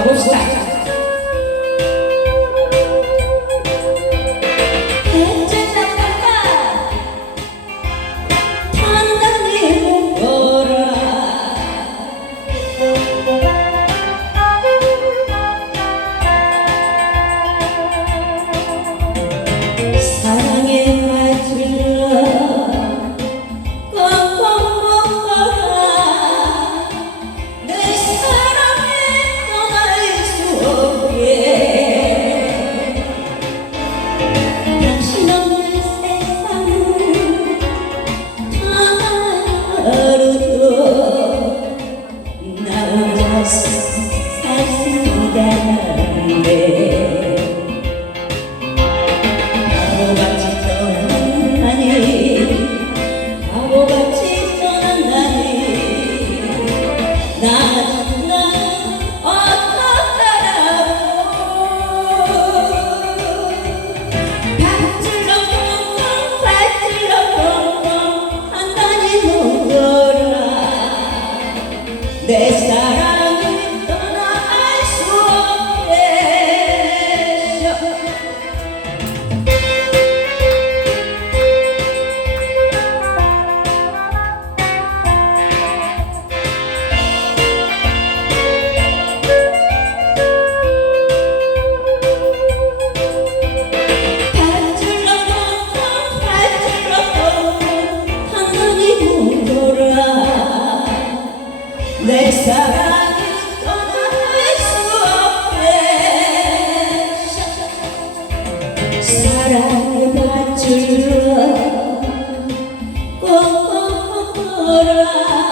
가봅시다. 당당히 걸어라 Yes. de estar 내 사랑은 떠날 수 없게. 사랑의 밧줄로 꼭 걸어라